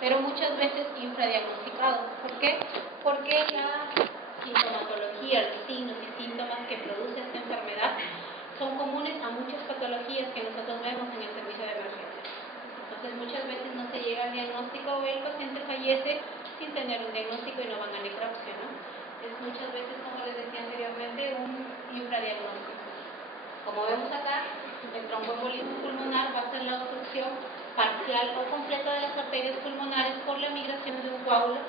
pero muchas veces infradiagnosticado. ¿Por qué? Porque la sintomatología, los signos y síntomas que produce esta enfermedad son comunes a muchas patologías que nosotros vemos en el servicio de emergencia. Entonces muchas veces no se llega al diagnóstico o el paciente fallece sin tener un diagnóstico y no van a necropsia, ¿no? Es muchas veces, como les decía anteriormente, un infradiagnóstico. Como vemos acá, el tromboembolismo pulmonar va a ser la obstrucción parcial o completa de las arterias pulmonares por la migración de un coágulo,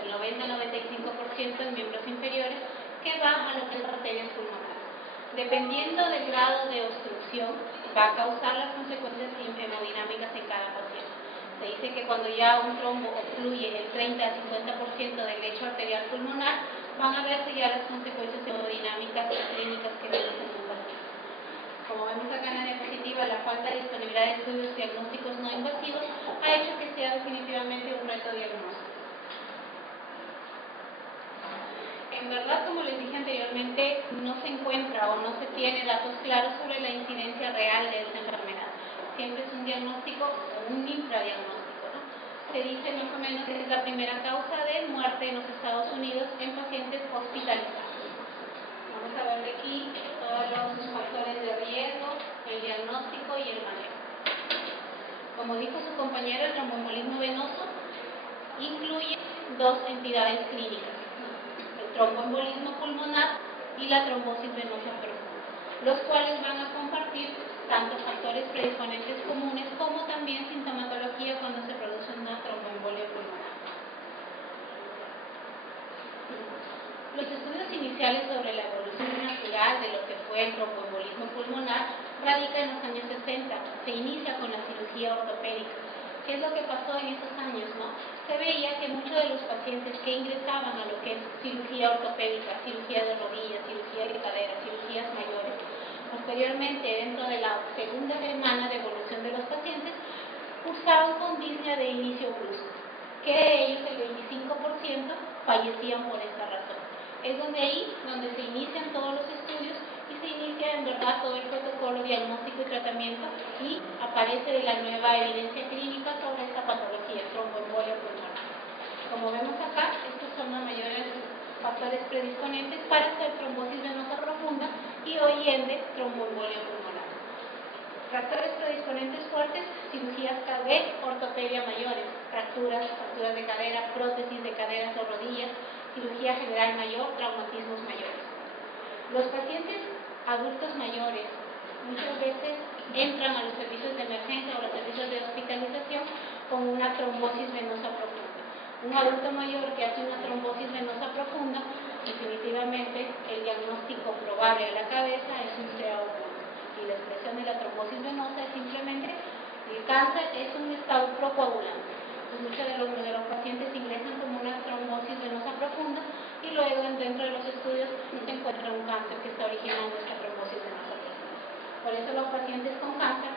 el 90-95% en miembros inferiores, que va a lo que es las arterias pulmonares. Dependiendo del grado de obstrucción, va a causar las consecuencias hemodinámicas en cada paciente. Se dice que cuando ya un trombo obstruye el 30-50% del lecho arterial pulmonar, van a verse ya las consecuencias hemodinámicas y clínicas que vemos en un paciente. Como vemos acá en la diapositiva, la falta de disponibilidad de estudios diagnósticos no invasivos ha hecho que sea definitivamente un reto diagnóstico. En verdad, como les dije anteriormente, no se encuentra o no se tiene datos claros sobre la incidencia real de esta enfermedad. Siempre es un diagnóstico o un infradiagnóstico, ¿no? Se dice más o menos que es la primera causa de muerte en los Estados Unidos en pacientes hospitalizados. Vamos a ver aquí todos los factores de riesgo, el diagnóstico y el manejo. Como dijo su compañero, el tromboembolismo venoso incluye dos entidades clínicas: el tromboembolismo pulmonar y la trombosis venosa profunda, los cuales van a compartir tanto factores predisponentes comunes como también sintomatología cuando se produce una tromboembolia pulmonar. Los estudios iniciales sobre la evolución natural de lo que fue el tromboembolismo pulmonar radica en los años 60. Se inicia con la cirugía ortopédica. ¿Qué es lo que pasó en esos años, no? Se veía que muchos de los pacientes que ingresaban a lo que es cirugía ortopédica, cirugía de rodillas, cirugía de cadera, cirugías mayores, posteriormente, dentro de la segunda semana de evolución de los pacientes, cursaban con disnea de inicio brusco, que de ellos el 25% fallecían por esta razón. Es donde se inician todos los estudios y se inicia en verdad todo el protocolo diagnóstico y tratamiento, y aparece la nueva evidencia clínica sobre esta patología, tromboembolia pulmonar. Como vemos acá, estos son los mayores factores predisponentes para hacer trombosis venosa profunda y hoy ende tromboembolia pulmonar. Factores predisponentes fuertes: cirugías KB, ortopedia mayores, fracturas de cadera, prótesis de caderas o rodillas, cirugía general mayor, traumatismos mayores. Los pacientes adultos mayores muchas veces entran a los servicios de emergencia o los servicios de hospitalización con una trombosis venosa profunda. Un adulto mayor que hace una trombosis venosa profunda, definitivamente el diagnóstico probable de la cabeza es un CA oculto, y la expresión de la trombosis venosa es simplemente el cáncer es un estado procoagulante. Muchos de los pacientes ingresan como una trombosis venosa profunda y luego dentro de los estudios se encuentra un cáncer que está originando esta trombosis venosa profunda. Por eso los pacientes con cáncer,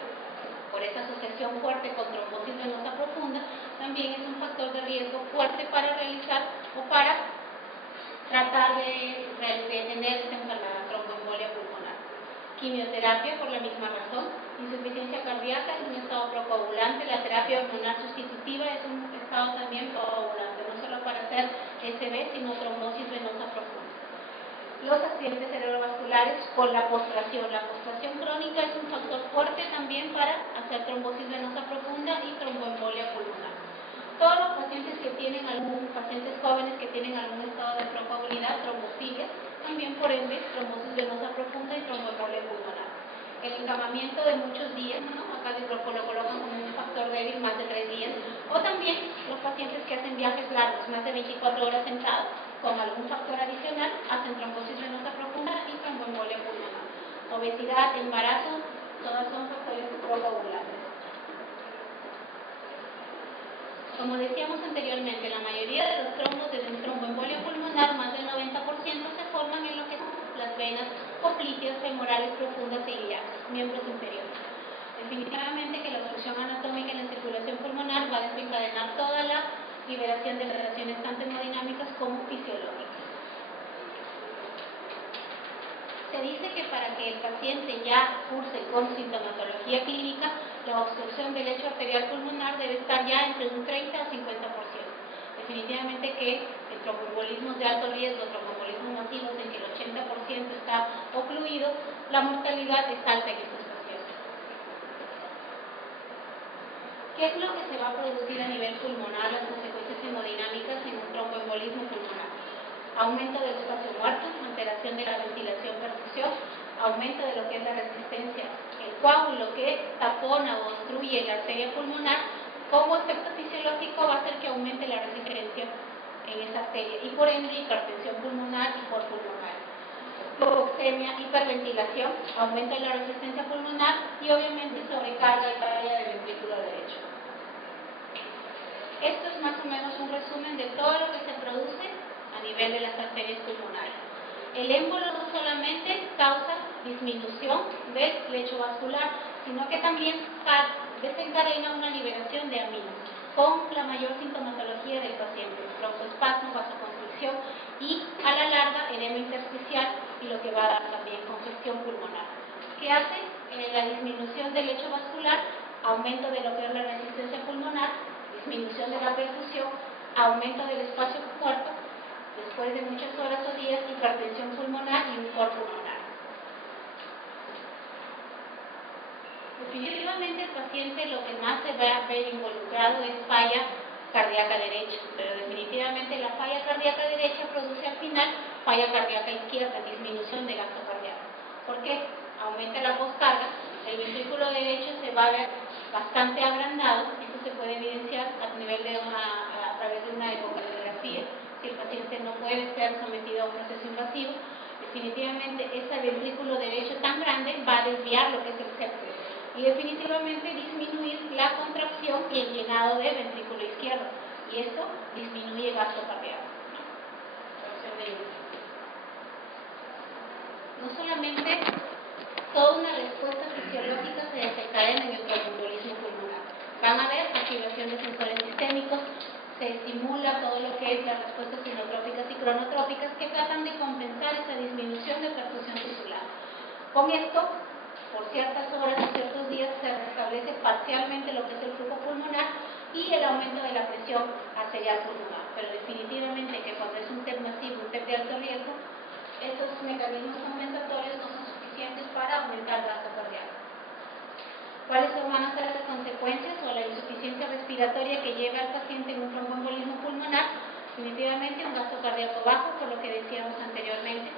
por esa asociación fuerte con trombosis venosa profunda, también es un factor de riesgo fuerte para realizar o para tratar de tener esta enfermedad, tromboembolia pulmonar. Quimioterapia por la misma razón. Insuficiencia cardíaca es un estado procoagulante. La terapia hormonal sustitutiva es un estado también procoagulante, no solo para hacer SB, sino trombosis venosa profunda. Los accidentes cerebrovasculares por la postración. La postración crónica es un factor fuerte también para hacer trombosis venosa profunda y tromboembolia pulmonar. Todos los pacientes pacientes jóvenes que tienen algún estado de procoagulidad, trombofilia, también por ende trombosis venosa profunda y tromboembolia pulmonar. El encamamiento de muchos días, ¿no? Acá lo colocan como un factor débil, más de 3 días, o también los pacientes que hacen viajes largos, más de 24 horas sentados, con algún factor adicional, hacen trombosis venosa profunda y tromboembolia pulmonar. Obesidad, embarazo, todas son factores procoagulantes. Como decíamos anteriormente, la mayoría de los trombos de tromboembolia pulmonar, más del 90%, se forman en lo que son las venas popliteas femorales profundas e iliacas, miembros inferiores. Definitivamente que la obstrucción anatómica en la circulación pulmonar va a desencadenar toda la liberación de relaciones tanto hemodinámicas como fisiológicas. Se dice que para que el paciente ya curse con sintomatología clínica, la obstrucción del lecho arterial pulmonar debe estar ya entre un 30 a 50%. Definitivamente que el tromboembolismos de alto riesgo, tromboembolismos masivos en que el 80% está ocluido, la mortalidad es alta en estos pacientes. ¿Qué es lo que se va a producir a nivel pulmonar, las consecuencias hemodinámicas en un tromboembolismo pulmonar? Aumento del espacio muerto, alteración de la ventilación-perfusión, aumento de lo que es la resistencia, el coágulo que tapona o obstruye la arteria pulmonar, como efecto fisiológico va a hacer que aumente la resistencia en esa arteria y por ende hipertensión pulmonar y porpulmonar. Hipoxemia, hiperventilación, aumento de la resistencia pulmonar y obviamente sobrecarga y falla del ventrículo derecho. Esto es más o menos un resumen de todo lo que se produce a nivel de las arterias pulmonares. El émbolo no solamente causa disminución del lecho vascular, sino que también desencadena una liberación de aminos, con la mayor sintomatología del paciente, broncoespasmo, vasoconstricción y a la larga edema intersticial y lo que va a dar también congestión pulmonar. ¿Qué hace? La disminución del lecho vascular, aumento de lo que es la resistencia pulmonar, disminución de la perfusión, aumento del espacio muerto, después de muchas horas o días, hipertensión pulmonar y un cor pulmonar. Definitivamente el paciente lo que más se va a ver involucrado es falla cardíaca derecha, pero definitivamente la falla cardíaca derecha produce al final falla cardíaca izquierda, disminución de gasto cardíaco. ¿Por qué? Aumenta la poscarga, el ventrículo derecho se va a ver bastante agrandado, esto se puede evidenciar a nivel de a través de una ecocardiografía. Si el paciente no puede ser sometido a un proceso invasivo, definitivamente ese ventrículo derecho tan grande va a desviar lo que es el septo y definitivamente disminuir la contracción y el llenado del ventrículo izquierdo, y esto disminuye el gasto cardíaco. No solamente toda una respuesta fisiológica se desencadena en el tromboembolismo pulmonar. Van a haber activación de sensores sistémicos, se estimula todo lo que es las respuestas sinotrópicas y cronotrópicas que tratan de compensar esa disminución de perfusión tisular. Con esto, por ciertas horas y ciertos días se restablece parcialmente lo que es el flujo pulmonar y el aumento de la presión arterial pulmonar. Pero definitivamente que cuando es un TEP masivo, un TEP de alto riesgo, estos mecanismos compensatorios no son suficientes para aumentar el gasto cardíaco. ¿Cuáles van a ser las consecuencias o la insuficiencia respiratoria que lleva al paciente en un tromboembolismo pulmonar? Definitivamente un gasto cardíaco bajo, por lo que decíamos anteriormente.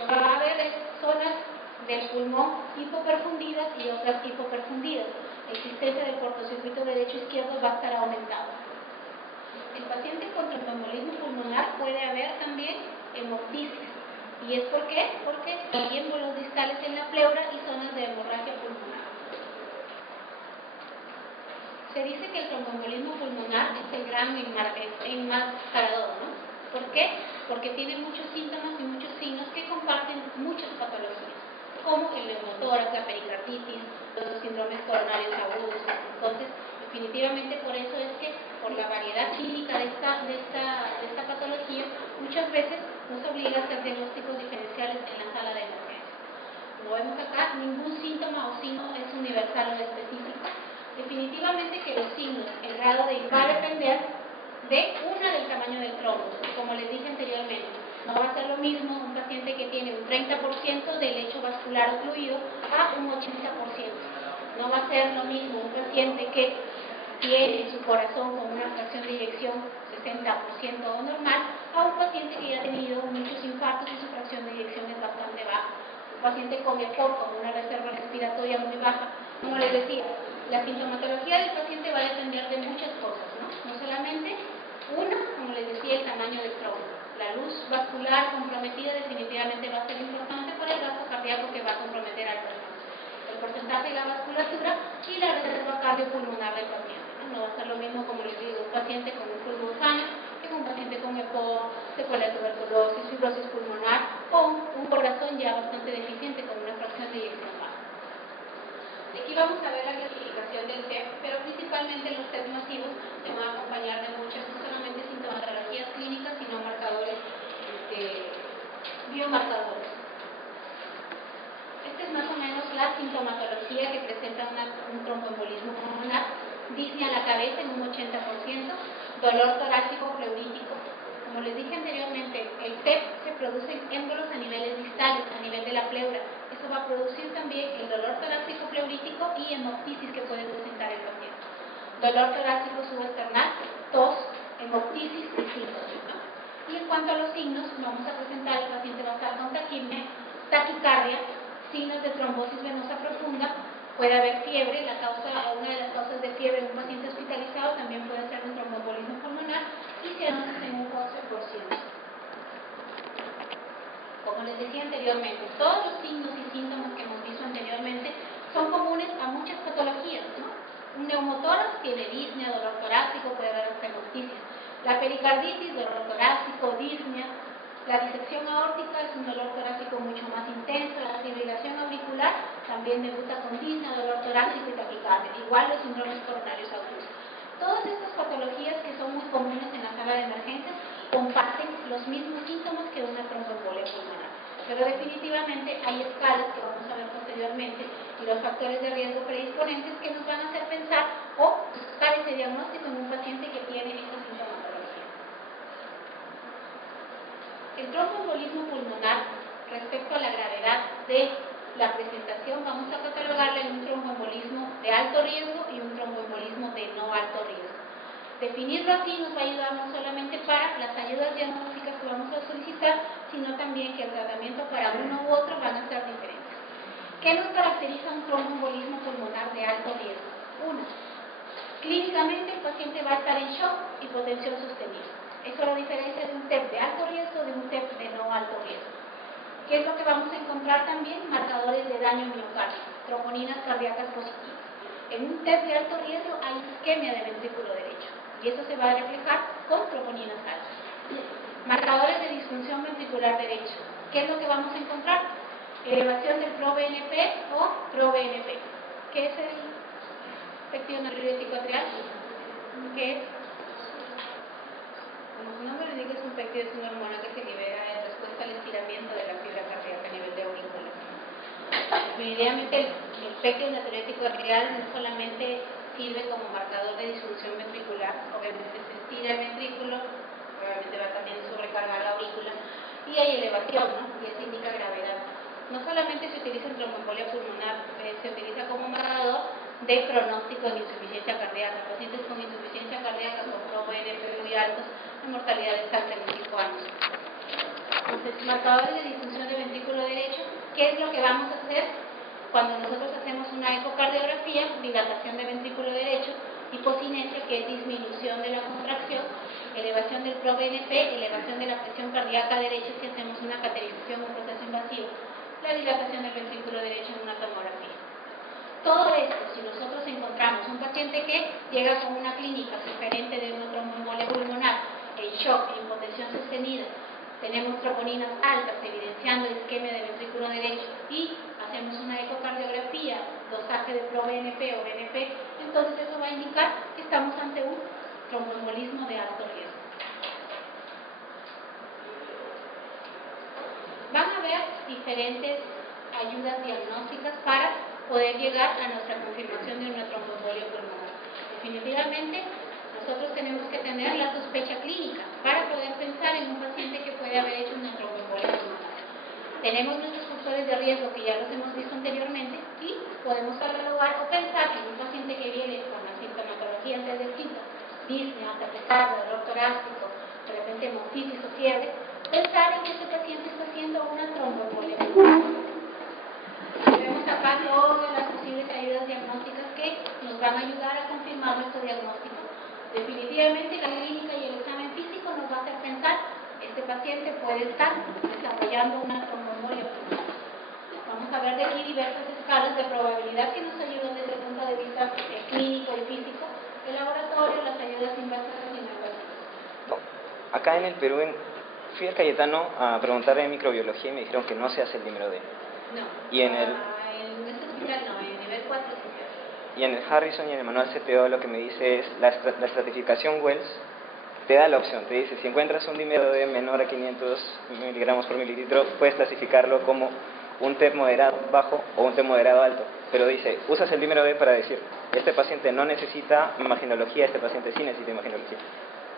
Lo que va a haber es zonas del pulmón hipoperfundidas y otras hipoperfundidas. La existencia del cortocircuito derecho-izquierdo va a estar aumentado. El paciente con tromboembolismo pulmonar puede haber también hemoptisis. ¿Y es por qué? Porque hay émbolos distales en la pleura y zonas de hemorragia pulmonar. Se dice que el tromboembolismo pulmonar es el gran enmascarador, ¿no? ¿Por qué? Porque tiene muchos síntomas y muchos signos que comparten muchas patologías, como el neumotórax, la pericarditis, los síndromes coronarios agudos. Entonces, definitivamente por eso es que, por la variedad clínica de esta patología, muchas veces nos obliga a hacer diagnósticos diferenciales en la sala de emergencia. Como vemos acá, ningún síntoma o signo es universal o específico. Definitivamente que los signos, el grado de va a depender del tamaño del trombo, como les dije anteriormente. No va a ser lo mismo un paciente que tiene un 30% de lecho vascular ocluido a un 80%. No va a ser lo mismo un paciente que tiene en su corazón con una fracción de eyección 60% o normal a un paciente que ya ha tenido muchos infartos y su fracción de eyección es bastante baja. Un paciente con EPOC, con una reserva respiratoria muy baja. Como les decía, la sintomatología del paciente va a depender de muchas cosas, ¿no? No solamente una, como les decía, el tamaño del trombo. La luz vascular comprometida definitivamente va a ser importante para el gasto cardíaco que va a comprometer al paciente. El porcentaje de la vasculatura y la reserva cardiopulmonar del paciente, ¿no? No va a ser lo mismo, como les digo, un paciente con un pulmón sano que un paciente con EPOC, secuela de tuberculosis, fibrosis pulmonar o un corazón ya bastante deficiente con una fracción de eyección baja. Aquí vamos a ver la clasificación del TEP, pero principalmente los TEP masivos se van a acompañar de muchas, no solamente sintomatologías clínicas, sino marcadores, biomarcadores. Esta es más o menos la sintomatología que presenta un tromboembolismo 80%, dolor torácico pleurítico. Como les dije anteriormente, el TEP se produce en émbolos a niveles distales, a nivel de la pleura. Eso va a producir también el dolor torácico pleurítico y hemoptisis que puede presentar el paciente. Dolor torácico subesternal, tos, hemoptisis y síntomas, ¿no? Y en cuanto a los signos, vamos a presentar, el paciente va a estar con taquicardia, signos de trombosis venosa profunda, puede haber fiebre, una de las causas de fiebre en un paciente hospitalizado también puede ser un tromboembolismo pulmonar y cianosis en un 11%. Como les decía anteriormente, todos los signos y síntomas que hemos visto anteriormente son comunes a muchas patologías, ¿no? Un neumotórax tiene disnea, dolor torácico, puede haber hemoptisis. La pericarditis, dolor torácico, disnea. La disección aórtica es un dolor torácico mucho más intenso. La fibrilación auricular también debuta con disnea, dolor torácico y taquicardia. Igual los síndromes coronarios agudos. Todas estas patologías que son muy comunes en la sala de emergencias comparten los mismos síntomas que una tromboembolia pulmonar. Pero definitivamente hay escalas que vamos a ver posteriormente y los factores de riesgo predisponentes que nos van a hacer pensar o buscar ese diagnóstico en un paciente que tiene esta sintomatología. El tromboembolismo pulmonar, respecto a la gravedad de la presentación, vamos a catalogarla en un tromboembolismo de alto riesgo y un tromboembolismo de no alto riesgo. Definirlo así nos va a ayudar no solamente para las ayudas diagnósticas que vamos a solicitar, sino también que el tratamiento para uno u otro van a ser diferentes. ¿Qué nos caracteriza un tromboembolismo pulmonar de alto riesgo? Uno, clínicamente el paciente va a estar en shock, hipotensión sostenida. Eso lo diferencia de un TEP de alto riesgo de un TEP de no alto riesgo. ¿Qué es lo que vamos a encontrar también? Marcadores de daño miocardio, tromboninas cardíacas positivas. En un TEP de alto riesgo hay isquemia del ventrículo derecho y eso se va a reflejar con troponinas altas. Marcadores de disfunción ventricular derecha. ¿Qué es lo que vamos a encontrar? Elevación del ProBNP o ProBNP. ¿Qué es el péptido natriurético atrial? ¿Qué es? Como su nombre lo indica, es un péptido, es una hormona que se libera en respuesta al estiramiento de la fibra cardíaca a nivel de aurícula. Definitivamente el péptido natriurético atrial no solamente sirve como marcador de disfunción ventricular, obviamente se estira el ventrículo, obviamente va también a sobrecargar la aurícula y hay elevación, ¿no? Y eso indica gravedad. No solamente se utiliza en tromboembolia pulmonar, se utiliza como marcador de pronóstico de insuficiencia cardíaca. Pacientes con insuficiencia cardíaca con ProBNP muy altos, de mortalidad exacta en 5 años. Entonces, marcadores de disfunción de ventrículo derecho, ¿qué es lo que vamos a hacer cuando nosotros hacemos una ecocardiografía? Dilatación de ventrículo derecho, hipocinesia, que es disminución de la contracción, elevación del ProBNP, elevación de la presión cardíaca derecha si hacemos una cateterización o proceso invasivo, la dilatación del ventrículo derecho en una tomografía. Todo esto, si nosotros encontramos un paciente que llega con una clínica diferente de una tromboembolia pulmonar, en shock, en hipotensión sostenida, tenemos troponinas altas evidenciando isquemia del ventrículo derecho y hacemos una ecocardiografía, dosaje de ProBNP o BNP, entonces eso va a indicar que estamos ante un tromboembolismo de alto riesgo. Van a haber diferentes ayudas diagnósticas para poder llegar a nuestra confirmación de una tromboembolia pulmonar. Definitivamente, nosotros tenemos que tener la sospecha clínica para poder pensar en un paciente que puede haber hecho una tromboembolia pulmonar. Tenemos nuestros factores de riesgo que ya los hemos visto anteriormente y podemos catalogar o pensar en un paciente que viene con la sintomatología antes descrita, disnea, taquicardia, dolor torácico, de repente hemoptisis o fiebre, pensar en que este paciente está haciendo una tromboembolia pulmonar. Vemos acá todas las posibles ayudas diagnósticas que nos van a ayudar a confirmar nuestro diagnóstico. Definitivamente la clínica y el examen físico nos va a hacer pensar este paciente puede estar desarrollando una tromboembolia pulmonar. Vamos a ver de aquí diversas escalas de probabilidad que nos ayudan desde el punto de vista clínico y físico, el laboratorio, las ayudas inversas y invasivas. Acá en el Perú fui al Cayetano a preguntar en microbiología y me dijeron que no se hace el número D. No. Y en este hospital no, en el nivel 4 sí se hace. Y en el Harrison y en el manual CPO lo que me dice es la estratificación Wells te da la opción, te dice si encuentras un dímero D menor a 500 miligramos por mililitro, puedes clasificarlo como un TEP moderado bajo o un TEP moderado alto, pero dice, usas el dímero D para decir, este paciente no necesita imaginología, este paciente sí necesita imaginología.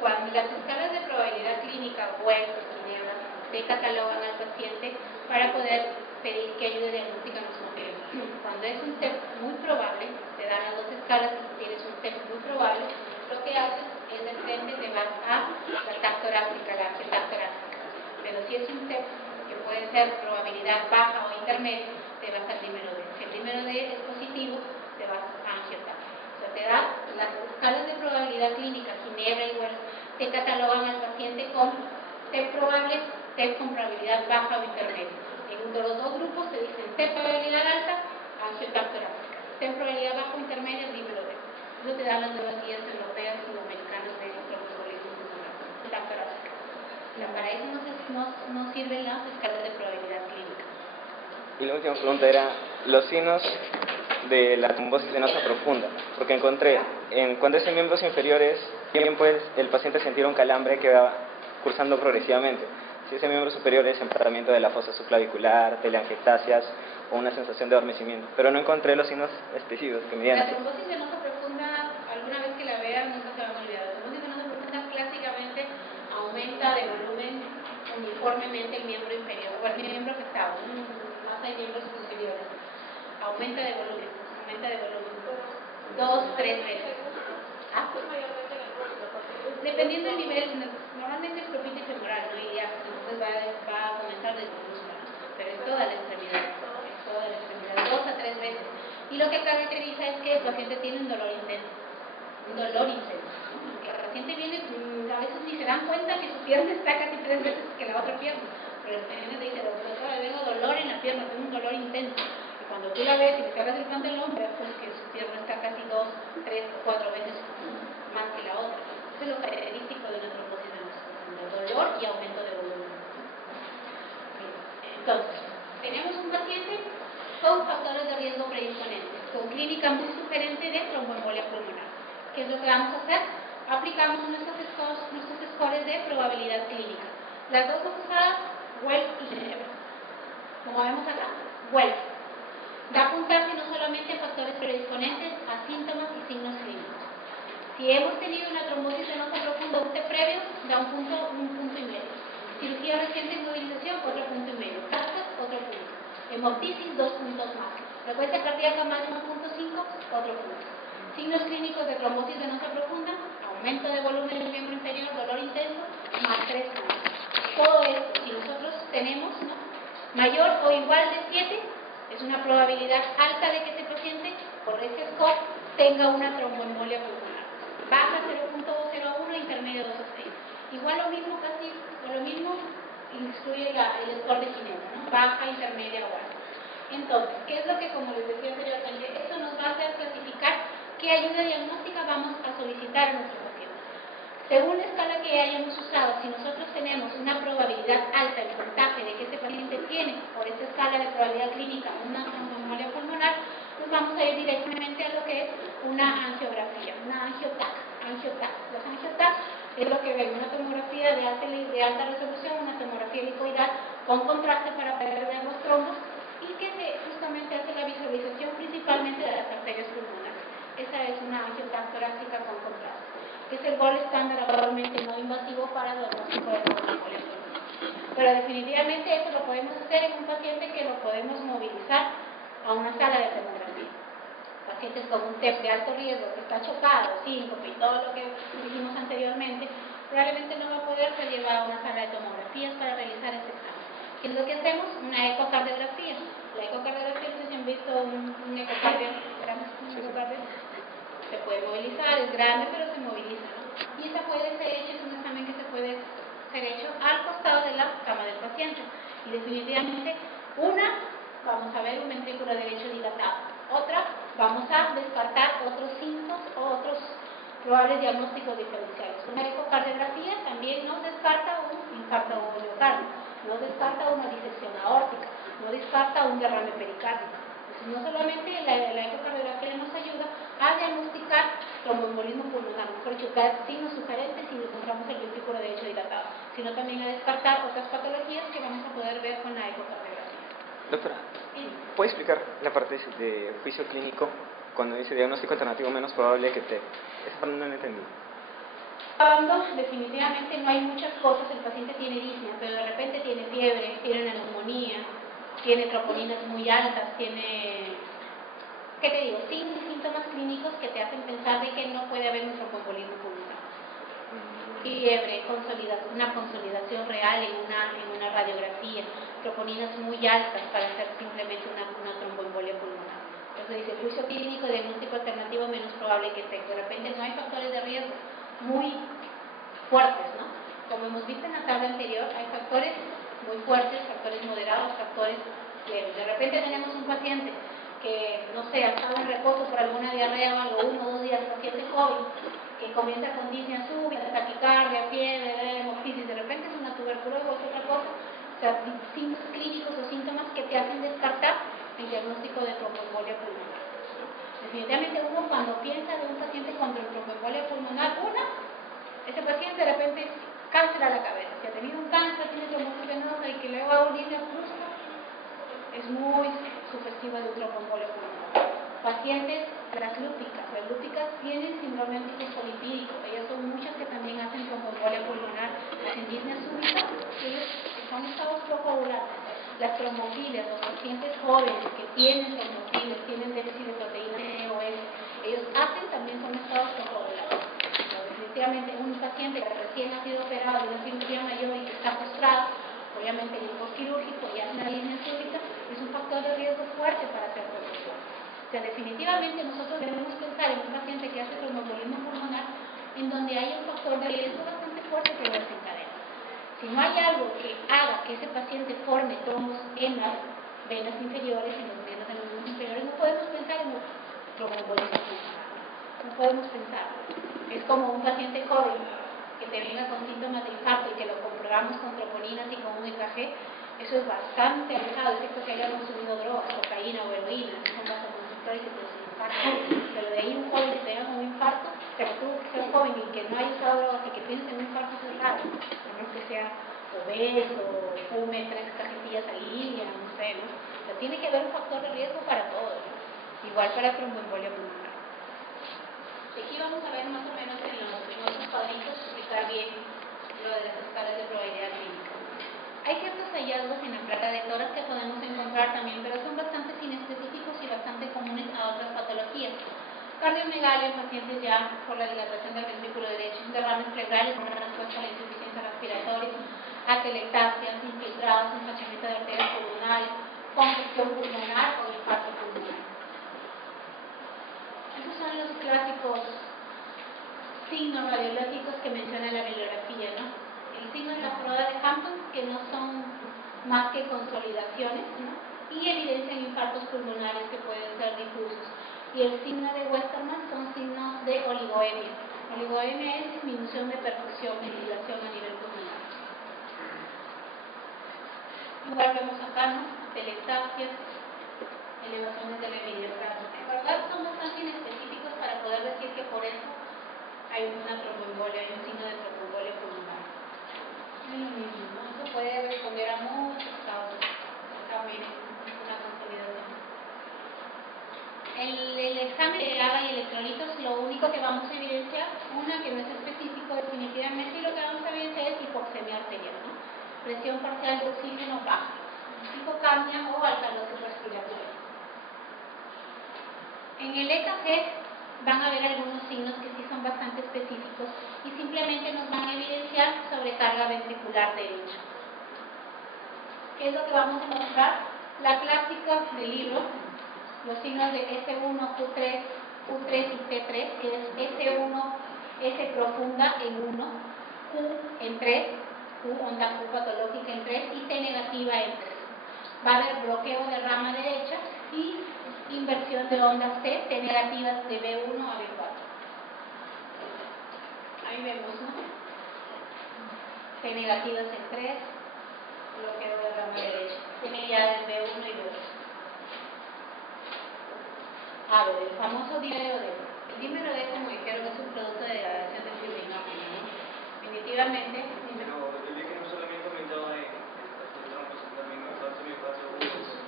Cuando las escalas de probabilidad clínica, Wells o Ginebra, te catalogan al paciente para poder pedir que ayude diagnóstica nosotros. Cuando es un TEP muy probable, te dan las dos escalas, si tienes un TEP muy probable, lo que haces es de frente te vas a la TAC torácica, la TAC torácica. Pero si es un TEP que puede ser probabilidad baja o intermedia, te vas al dímero D. Si el dímero D es positivo, te vas a angioTAC. O sea, te da las escalas de probabilidad clínica, Ginebra y Wells, te catalogan al paciente con TEP probable, TEP con probabilidad baja o intermedia. En los dos grupos te dicen TEP probabilidad alta, angioTAC torácica. TEP probabilidad baja o intermedia, dímero D. Eso te da las nuevas guías europeas y americanas de tromboembolismo pulmonar, TAC torácica. Para eso no sirven las escalas de probabilidad clínica. Y la última pregunta era los signos de la trombosis venosa profunda, porque encontré, cuando es en miembros inferiores, bien puede el paciente sentir un calambre que va cursando progresivamente. Si es en miembros superiores, empatamiento de la fosa subclavicular, teleangiectasias o una sensación de adormecimiento, pero no encontré los signos específicos que me dieran. La trombosis venosa profunda, alguna vez que la vean, nunca se van a olvidar. La trombosis venosa profunda clásicamente aumenta de volumen uniformemente el miembro inferior, o el miembro que está, más hay miembros superiores. Aumenta de volumen, 2, 3 veces. ¿Ah? Dependiendo del nivel, normalmente es propicio femoral, ¿no? Y ya, entonces va a comenzar desde el muslo, pero es toda la extremidad, 2 a 3 veces. Y lo que caracteriza es que el paciente tiene un dolor intenso, que el paciente viene, a veces ni se dan cuenta que su pierna está casi 3 veces que la otra pierna, pero el paciente te dice, doctora, tengo dolor en la pierna, tengo un dolor intenso. Y cuando tú la ves y le sacas el pantalón, ves pues que su pierna está casi 2, 3 o 4 veces más que la otra. Eso es lo característico de una trombosis venosa profunda, dolor y aumento de volumen. Entonces, tenemos un paciente con factores de riesgo predisponentes, con clínica muy sugerente de tromboembolia pulmonar. ¿Qué es lo que vamos a hacer? Aplicamos nuestros scores de probabilidad clínica. Las dos más usadas, Wells y Ginebra. Como vemos acá, Wells da puntaje no solamente a factores predisponentes, a síntomas y signos clínicos. Si hemos tenido una trombosis venosa profunda usted previo, da un punto y medio. Cirugía reciente en movilización, otro punto y medio. Cascas, otro punto. Hemoptisis, 2 puntos más. Frecuencia cardíaca más de 1.5, otro punto. Signos clínicos de trombosis venosa profunda, aumento de volumen del miembro inferior, dolor intenso, más 3 puntos. Todo esto, si nosotros tenemos, ¿no?, mayor o igual de 7, es una probabilidad alta de que este paciente, por este score, tenga una tromboembolia pulmonar. Baja 0.01, intermedio 2 a 6. Igual lo mismo incluye el score de Ginebra, ¿no? Baja, intermedia o alta. Entonces, ¿qué es lo que, como les decía anteriormente, esto nos va a hacer clasificar qué ayuda diagnóstica vamos a solicitar a nuestro paciente? Según la escala que hayamos usado, si nosotros tenemos una probabilidad alta en puntaje de que este paciente tiene, por esta escala de probabilidad clínica, una tromboembolia pulmonar, pues vamos a ir directamente a lo que es una angiografía, una angioTAC. Los angioTAC es lo que ven, una tomografía de alta resolución, una tomografía helicoidal con contraste para poder ver los trombos y que justamente hace la visualización principalmente de las arterias pulmonares. Esa es una angioTAC torácica con contraste, que es el gol estándar actualmente no invasivo para el diagnóstico de tromboembolia pulmonar. Pero definitivamente eso lo podemos hacer en un paciente que lo podemos movilizar a una sala de tomografía. Pacientes con un TEP de alto riesgo que está chocado, síncope y todo lo que dijimos anteriormente, probablemente no va a poder ser llevado a una sala de tomografías para realizar ese examen. ¿Qué es lo que hacemos? Una ecocardiografía. La ecocardiografía, no sé si han visto un ecocardio grande, se puede movilizar, es grande pero se moviliza, ¿no? Y esa puede ser hecha, es un examen que se puede ser hecho al costado de la cama del paciente. Y definitivamente, vamos a ver un ventrículo derecho dilatado. Otra, vamos a descartar otros síntomas o otros probables diagnósticos diferenciales. Una ecocardiografía también no descarta un infarto o miocardio, no descarta una disección aórtica, no descarta un derrame pericárdico. Entonces, no solamente la ecocardiografía nos ayuda a diagnosticar tromboembolismo pulmonar, mejor dicho, dar signos sugerentes si encontramos el ventrículo derecho dilatado, sino también a descartar otras patologías que vamos a poder ver con la ecocardiografía. Doctora, ¿puede explicar la parte de juicio clínico cuando dice diagnóstico alternativo menos probable que T? Esa parte no la entendí. Cuando definitivamente no hay muchas cosas, el paciente tiene disnea, pero de repente tiene fiebre, tiene una neumonía, tiene troponinas muy altas, tiene, ¿qué te digo? Síntomas clínicos que te hacen pensar de que no puede haber un tromboembolismo pulmonar. Fiebre, una consolidación real en una radiografía, troponinas muy altas para hacer simplemente una tromboembolia pulmonar. Entonces dice, juicio clínico, diagnóstico alternativo menos probable que de repente no hay factores de riesgo muy fuertes, ¿no? Como hemos visto en la tabla anterior, hay factores muy fuertes, factores moderados, factores leves. De repente tenemos un paciente que, no sé, ha estado en reposo por alguna diarrea o algo, 1 o 2 días, paciente joven, que comienza con disnea súbita, taquicardia, fiebre, hemoptisis, de repente es una tuberculosis o otra cosa, o sea, síntomas clínicos o síntomas que te hacen descartar el diagnóstico de tromboembolia pulmonar. Definitivamente uno cuando piensa de un paciente con tromboembolia pulmonar, ese paciente de repente cáncer a la cabeza, si ha tenido un cáncer, tiene trombosis venosa y que luego haga un disnea justo, es muy sugestivo de un tromboembolia pulmonar. Pacientes las lúpicas tienen síndrome antifosfolipídico, ellas son muchas que también hacen tromboembolia pulmonar, hacen disnea súbita, ellos son estados procoagulados. Las trombofilias, los pacientes jóvenes que tienen trombofilias, tienen déficit de proteína EOS, ellos hacen también son estados procoagulados. Definitivamente un paciente que recién ha sido operado de una cirugía mayor y que está postrado, obviamente el postquirúrgico y hace una línea súbita, es un factor de riesgo fuerte para hacer tromboembolia. O sea, definitivamente nosotros debemos pensar en un paciente que hace tromboembolismo pulmonar en donde hay un factor de riesgo bastante fuerte que lo desencadena. Si no hay algo que haga que ese paciente forme trombos en las venas inferiores, en los venas inferiores, no podemos pensar en un tromboembolismo pulmonar. No podemos pensar. Es como un paciente joven que te venga con síntomas de infarto y que lo comprobamos con troponinas y con un EKG, eso es bastante alejado, excepto que haya consumido drogas, cocaína o heroína, no son vasoconstrictores que te infarto. Pero de ahí un joven que tenga un infarto, pero tú que seas joven y que no haya usado drogas y que pienses en un infarto es raro, a menos que sea obeso, fume 3 cajetillas al día, no sé, ¿no? O sea, tiene que haber un factor de riesgo para todo, ¿no? Igual para tromboembolia pulmonar. Aquí vamos a ver más o menos en nuestros cuadritos explicar bien lo de las escalas de probabilidad clínica. Hay ciertos hallazgos en la placa de tórax que podemos encontrar también, pero son bastante inespecíficos y bastante comunes a otras patologías. Cardiomegalia en pacientes ya por la dilatación del ventrículo derecho, derrames pleurales en respuesta a la insuficiencia respiratoria, atelectasia, infiltrados, enfachamiento de arterias pulmonares, congestión pulmonar o infarto pulmonar. Esos son los clásicos signos radiológicos que menciona la bibliografía, ¿no? El signo de la joroba de Hampton, que no son más que consolidaciones, ¿no? Y evidencia de infartos pulmonares que pueden ser difusos. Y el signo de Westermann son signos de oligoemia. Oligoemia es disminución de perfusión y dilatación a nivel pulmonar. Igual vemos acá, ¿no? Telectasias, elevaciones del epidiafragma. En verdad son bastante inespecíficos para poder decir que por eso hay una tromboembolia, hay un signo de tromboembolia pulmonar. Es lo mismo, ¿no? Eso puede responder a muchas causas. También es una consolidación. El examen de ABA y electrolitos, lo único que vamos a evidenciar, una que no es específico definitivamente, y lo que vamos a evidenciar es hipoxemia arterial, ¿no? Presión parcial de oxígeno baja, hipocapnia o alcalosis respiratoria. En el EKG van a haber algunos signos que sí son bastante específicos y simplemente nos van a evidenciar sobrecarga ventricular derecha. ¿Qué es lo que vamos a mostrar? La clásica del libro, los signos de S1, Q3, Q3 y T3, que es S1, S profunda en 1, Q en 3, Q onda Q patológica en 3 y T negativa en 3. Va a haber bloqueo de rama derecha y inversión de ondas T negativas de B1 a B4. Ahí vemos, ¿no? T negativas en 3, bloqueo de rama derecha. T mediadas en B1 y B2. A ver, el famoso dímero D. El dímero D, como dijeron, es un producto de degradación de fibrinógeno, ¿no? Definitivamente. Pero el que no solamente aumentaba en el trombos, también en falso miocardio agudos.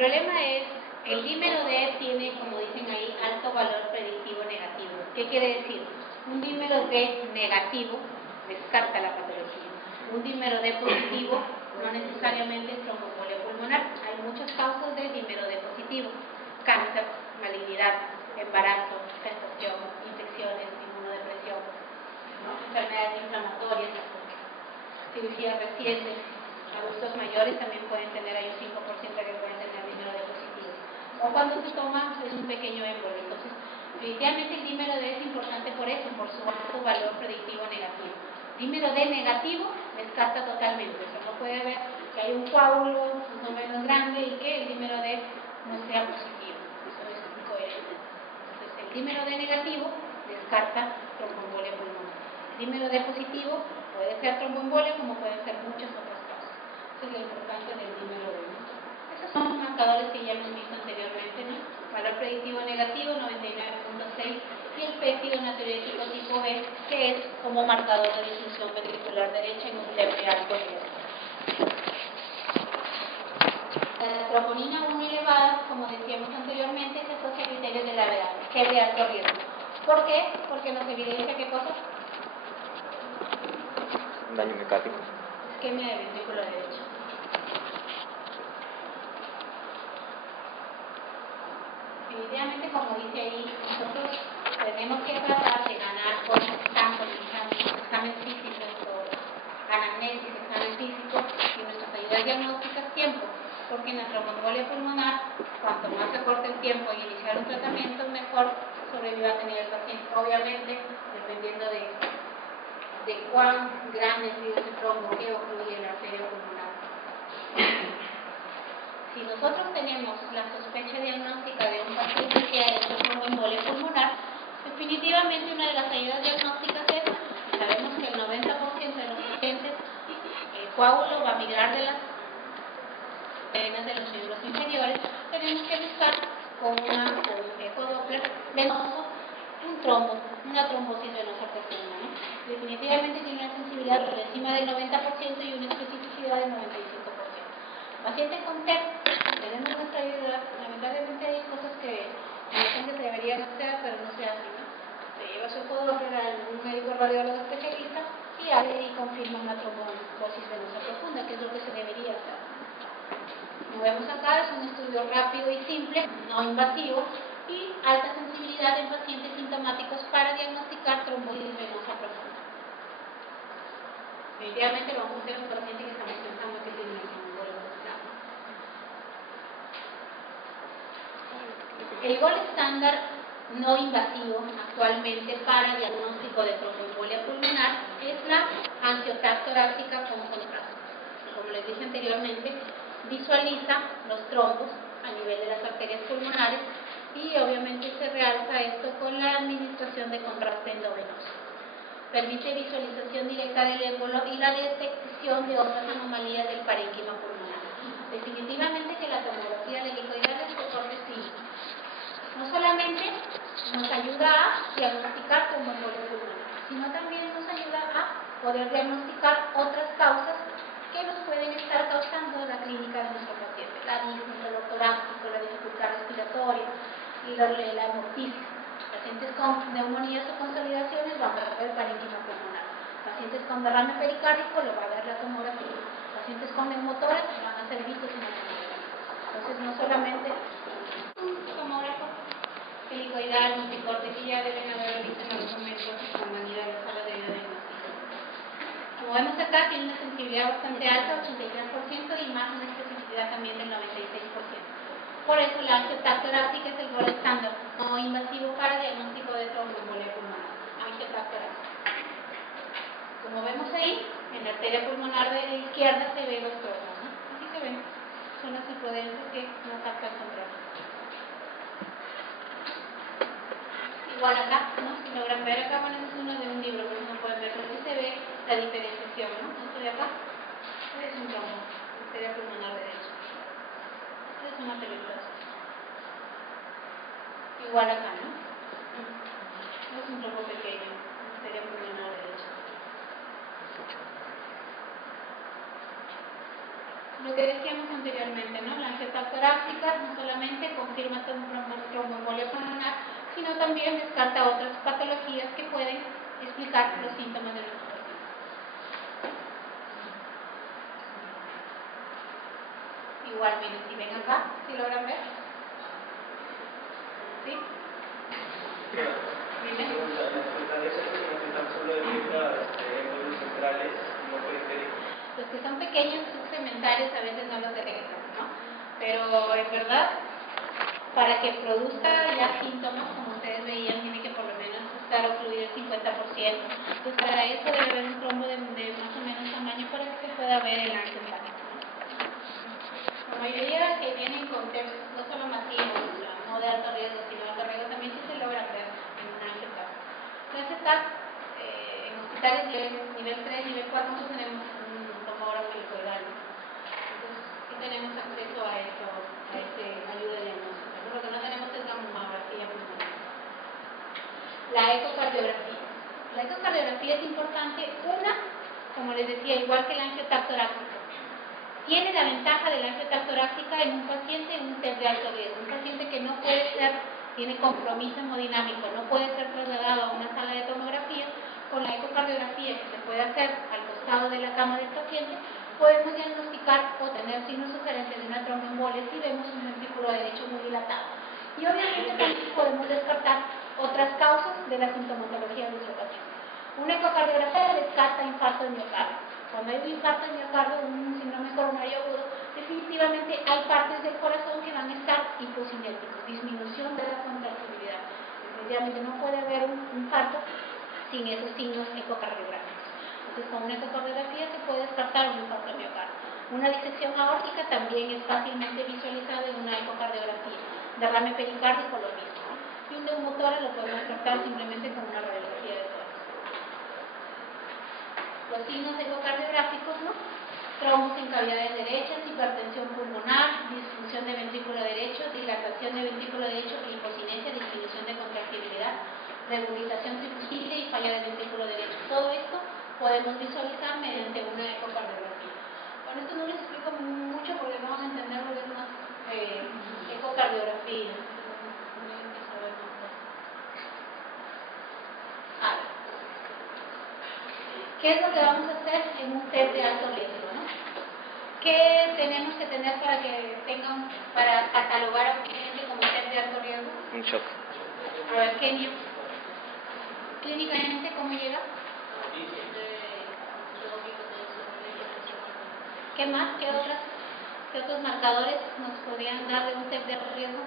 problema es, el dímero D tiene, como dicen ahí, alto valor predictivo negativo. ¿Qué quiere decir? Un dímero D negativo descarta la patología. Un dímero D positivo no necesariamente es tromboembolia pulmonar. Hay muchas causas de dímero D positivo: cáncer, malignidad, embarazo, gestación, infecciones, inmunodepresión, ¿no? Enfermedades inflamatorias, cirugías recientes. Adultos mayores también pueden tener, hay un 5% que pueden tener dímero D positivo. O cuando se toma es un pequeño émbolo. Entonces, definitivamente el dímero D es importante por eso, por su alto valor predictivo negativo. Dímero D negativo descarta totalmente. O sea, no puede haber que hay un coágulo más o menos grande y que el dímero D no sea positivo. Eso es incoherente. Entonces, el dímero D negativo descarta tromboembolia pulmonar. El dímero D positivo puede ser tromboembolia como pueden ser muchas otras causas. Esa es la importancia del dímero D. Esos son los marcadores que ya hemos visto anteriormente, ¿no? Valor predictivo negativo 99.6 y el péptido natriurético tipo B, que es como marcador de disfunción ventricular derecha en un leve alto riesgo. La troponina 1 elevada, como decíamos anteriormente, se asocia a criterios de gravedad, que es de alto riesgo. ¿Por qué? Porque nos evidencia ¿qué cosa? Daño mecánico. Isquemia del ventrículo derecho. Definitivamente, como dice ahí, nosotros tenemos que tratar de ganar con examen físico, anamnesis, examen físico y nuestras ayudas diagnósticas tiempo, porque en la tromboembolia pulmonar, cuanto más se corte el tiempo y iniciar un tratamiento, mejor sobreviva a tener el paciente. Obviamente, dependiendo de cuán grande es ese trombo que ocluye la arteria pulmonar. Si nosotros tenemos la sospecha diagnóstica de un paciente que ha hecho tromboembolia pulmonar, definitivamente una de las ayudas diagnósticas es, sabemos que el 90% de los pacientes, el coágulo va a migrar de las venas de los miembros inferiores, tenemos que buscar con un ecodoppler venoso un trombo, una trombosis venosa profunda, ¿no? Definitivamente tiene una sensibilidad por encima del 90% y una especificidad del 95%. Paciente con TEP, tenemos nuestra ayuda. Lamentablemente hay cosas que la gente debería hacer, pero no se hacen, ¿no? Se lleva su ecodoppler a un médico radiólogo especialista y hace y confirma una trombosis venosa profunda, que es lo que se debería hacer. Como vemos acá, es un estudio rápido y simple, no invasivo, y alta sensibilidad en pacientes sintomáticos para diagnosticar trombosis venosa profunda. Definitivamente vamos a hacer un paciente que estamos pensando que tiene un tromboembolia pulmonar. El gold estándar no invasivo actualmente para diagnóstico de tromboembolia pulmonar es la angiotac torácica con contraste. Como les dije anteriormente, visualiza los trombos a nivel de las arterias pulmonares y obviamente se realza esto con la administración de contraste endovenoso. Permite visualización directa del émbolo y la detección de otras anomalías del parénquima pulmonar. Definitivamente que la tomografía de helicoidal es soporte clínico. No solamente nos ayuda a diagnosticar tromboembolia pulmonar, sino también nos ayuda a poder diagnosticar otras causas que nos pueden estar causando la clínica de nuestro paciente, la disnea, el dolor torácico, la dificultad respiratoria y la hemoptisis. Pacientes con neumonías o consolidaciones van a ver parénquima pulmonar. Pacientes con derrame pericárdico lo va a ver la tomografía. Pacientes con neumotórax van a ser vistos en la tomografía. Entonces, no solamente un tomógrafo helicoidal, multicorte, que ya deben haber visto en algún momento la manera de usar la diagnóstica. Como vemos acá, tiene una sensibilidad bastante alta, 83%, y más una especificidad también del 96%. Por eso la angiotac torácica es el gold estándar no invasivo para diagnóstico de tromboembolia pulmonar. Angiotac torácica. Como vemos ahí, en la arteria pulmonar de la izquierda se ven los trombos, ¿no? Así se ven. Son las hipodenses que no captan control. Igual acá, ¿no? Si logran ver acá, bueno, es uno de un libro, pero no pueden ver, pero sí se ve la diferenciación, ¿no? Esto de acá es un trombo, arteria pulmonar derecha. Es una arteriosclerosis. Igual acá, ¿no? Es un trombo pequeño, arteria pulmonar derecha. Lo que decíamos anteriormente, ¿no? La angiopatía torácica no solamente confirma tromboembolia pulmonar, sino también descarta otras patologías que pueden explicar los síntomas de nuestro paciente. Igual, miren, si ven acá, ¿sí logran ver? ¿Sí? Dime. Los que son pequeños segmentarios a veces no los detectan, ¿no? Pero en verdad, para que produzca ya síntomas, como ustedes veían, tiene que por lo menos estar ocluido el 50%. Entonces, para eso debe haber un trombo de más o menos tamaño para que se pueda ver el angiopatía. La mayoría que vienen con TEPS, no solo masivos, no de alto riesgo, sino de alto riesgo, también sí se logra ver en un angiopatía. Entonces, en hospitales nivel 3, nivel 4, nosotros tenemos un tomógrafo helicoidal. Entonces, sí tenemos acceso a eso, a ese ayuda diagnóstica. Lo que no tenemos es la mamografía pulmonar. La ecocardiografía. La ecocardiografía es importante, una, como les decía, igual que la angiotac torácica. Tiene la ventaja de la angiotac torácica en un paciente en un test de alto riesgo. Un paciente que no puede ser, tiene compromiso hemodinámico, no puede ser trasladado a una sala de tomografía. Con la ecocardiografía que se puede hacer al costado de la cama del paciente, podemos diagnosticar o tener signos sugerentes de una tromboembolia si vemos un ventrículo derecho muy dilatado. Y obviamente también podemos descartar otras causas de la sintomatología de nuestro paciente. Una ecocardiografía descarta infarto de miocardio. Cuando hay un infarto de miocardio, un síndrome coronario agudo, definitivamente hay partes del corazón que van a estar hipocinéticos, disminución de la contractibilidad. Definitivamente no puede haber un infarto sin esos signos ecocardiográficos. Entonces, con una ecocardiografía se puede descartar un infarto de miocardio. Una disección aórtica también es fácilmente visualizada en una ecocardiografía. Derrame pericárdico, lo mismo. Y un neumotórax lo podemos tratar simplemente con una radiografía de tórax. Los signos ecocardiográficos, ¿no? Trombos en cavidades derechas, hipertensión pulmonar, disfunción de ventrículo derecho, dilatación de ventrículo derecho, hipocinesia, disminución de contractibilidad, regurgitación tricuspide y falla del ventrículo derecho. Todo esto podemos visualizar mediante una ecocardiografía. Con esto no les explico mucho porque no van a entender lo que es una ecocardiografía. ¿Qué es lo que vamos a hacer en un test de alto riesgo, ¿no? ¿Qué tenemos que tener para catalogar a un cliente como test de alto riesgo? Un shock. A ver, Kenio. Clínicamente, ¿cómo llega? ¿Qué más? ¿Qué otros marcadores nos podrían dar de un test de alto riesgo?